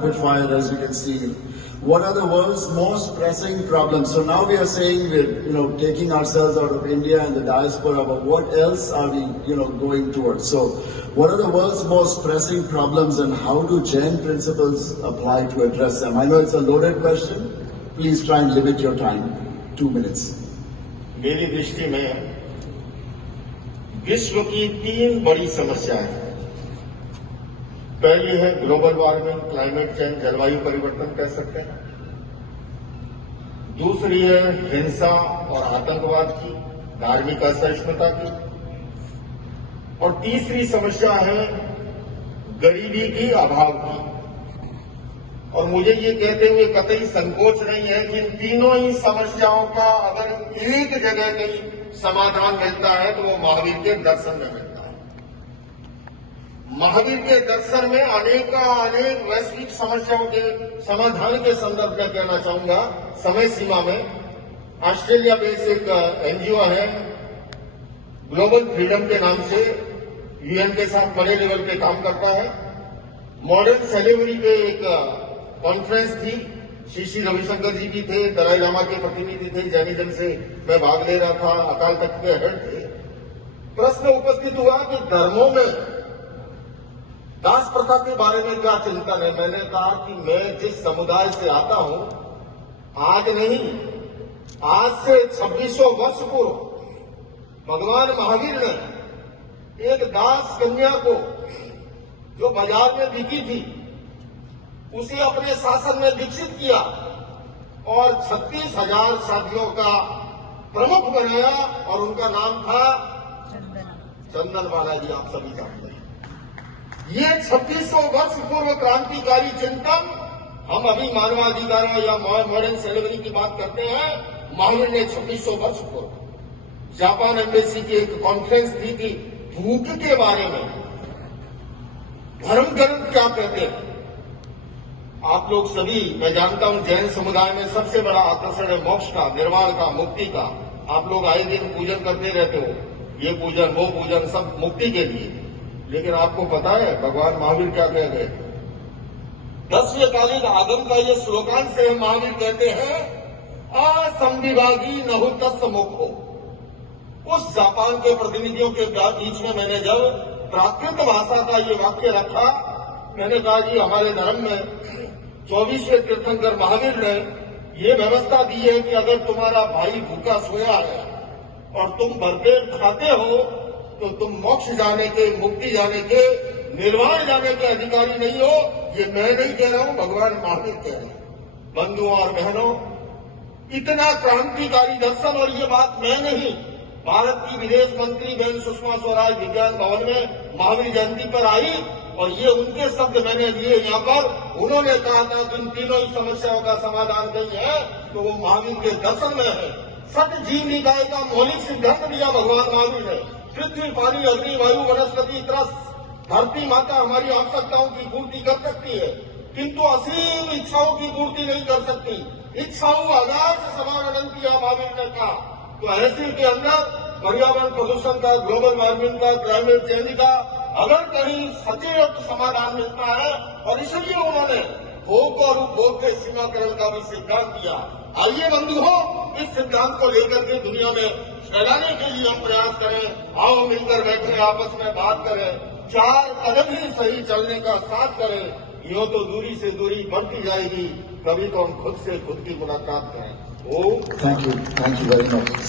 rapid fire, as you can see. What are the world's most pressing problems? So now we are saying we're, taking ourselves out of India and the diaspora, but what else are we, going towards? So what are the world's most pressing problems and how do Jain principles apply to address them? I know it's a loaded question. Please try and limit your time. 2 minutes. मेरी दृष्टि में विश्व की 3 बड़ी समस्याएं हैं। पहली है ग्लोबल वार्मिंग, क्लाइमेट चेंज, जलवायु परिवर्तन कह सकते हैं। दूसरी है हिंसा और आतंकवाद की, धार्मिक असहिष्णुता की। और तीसरी समस्या है गरीबी की, अभाव की। और मुझे ये कहते हुए कतई संकोच नहीं है कि इन तीनों ही समस्याओं का अगर एक जगह कहीं समाधान मिलता है तो वो महावीर के दर्शन में मिलता है। महावीर के दर्शन में अनेक वैश्विक समस्याओं के समाधान के संदर्भ में कहना चाहूंगा। समय सीमा में ऑस्ट्रेलिया बेस्ड एक एनजीओ है ग्लोबल फ्रीडम के नाम से, यूएन के साथ बड़े लेवल पे काम करता है। मॉडर्न सेलेब्रिटी पे एक कॉन्फ्रेंस थी, श्री रविशंकर जी भी थे, दलाई लामा के प्रतिनिधि थे, जैनिज्म से मैं भाग ले रहा था, अकाल तख्त के हेड थे। प्रश्न उपस्थित हुआ कि धर्मों में दास प्रथा के बारे में क्या चिंतन है। मैंने कहा कि मैं जिस समुदाय से आता हूं, आज नहीं, आज से 2600 वर्ष पूर्व भगवान महावीर ने एक दास कन्या को जो बाजार में बिकी थी उसे अपने शासन में विकसित किया और 36,000 शादियों का प्रमुख बनाया और उनका नाम था चंदनवाला जी। आप सभी जानते हैं ये 2600 वर्ष पूर्व क्रांतिकारी चिंतन हम अभी मानवाधिकारों या मॉडर्न सेलेब्रिटी की बात करते हैं। महावीर ने 2600 वर्ष पूर्व जापान एम्बेसी की एक कॉन्फ्रेंस दी थी भूख के बारे में। धर्म ग्रंथ क्या कहते हैं आप लोग सभी, मैं जानता हूं जैन समुदाय में सबसे बड़ा आकर्षण है मोक्ष का, निर्वाण का, मुक्ति का। आप लोग आए दिन पूजन करते रहते हो, ये पूजन वो पूजन, सब मुक्ति के लिए। लेकिन आपको पता है भगवान महावीर क्या कह गए? 10वें आगम का ये श्लोकांश से महावीर कहते हैं असंविभागी नहु तस् मोक्षो। उस जापान के प्रतिनिधियों के बीच में मैंने जब प्राकृत भाषा का ये वाक्य रखा, मैंने कहा जी हमारे धर्म में 24वें तीर्थंकर महावीर ने ये व्यवस्था दी है कि अगर तुम्हारा भाई भूखा सोया है और तुम भरपेट खाते हो तो तुम मोक्ष जाने के, मुक्ति जाने के, निर्वाण जाने के अधिकारी नहीं हो। ये मैं नहीं कह रहा हूं, भगवान महावीर कह रहे हैं। बंधुओं और बहनों, इतना क्रांतिकारी दर्शन, और ये बात मैं नहीं, भारत की विदेश मंत्री बहन सुषमा स्वराज विज्ञान भवन में महावीर जयंती पर आई और ये उनके शब्द मैंने लिए यहाँ पर। उन्होंने कहा था कि इन तीनों ही समस्याओं का समाधान नहीं है तो वो महावीर के दर्शन में है। सत जीव निकाय का मौलिक सिद्धांत दिया भगवान महावीर ने। पृथ्वी, पानी, अग्नि, वायु, वनस्पति, त्रस, धरती माता हमारी आवश्यकताओं की पूर्ति कर सकती है, किंतु असीम इच्छाओं की पूर्ति नहीं कर सकती। इच्छाओं आधार से समाधान किया महावीर ने कहा। तो ऐसे के अंदर पर्यावरण प्रदूषण का, ग्लोबल वार्मिंग का, क्लाइमेट चेंज का अगर कहीं सचेत समाधान मिलता है, और इसलिए उन्होंने भोग और उपभोग के सीमाकरण का भी सिद्धांत दिया। आइए बंधुओं, इस सिद्धांत को लेकर के दुनिया में फैलाने के लिए हम प्रयास करें। आओ मिलकर बैठे, आपस में बात करें, 4 कदम ही सही चलने का साथ करें। यूं तो दूरी से दूरी बढ़ती जाएगी, कभी तो हम खुद से खुद की मुलाकात करें। Thank you very much.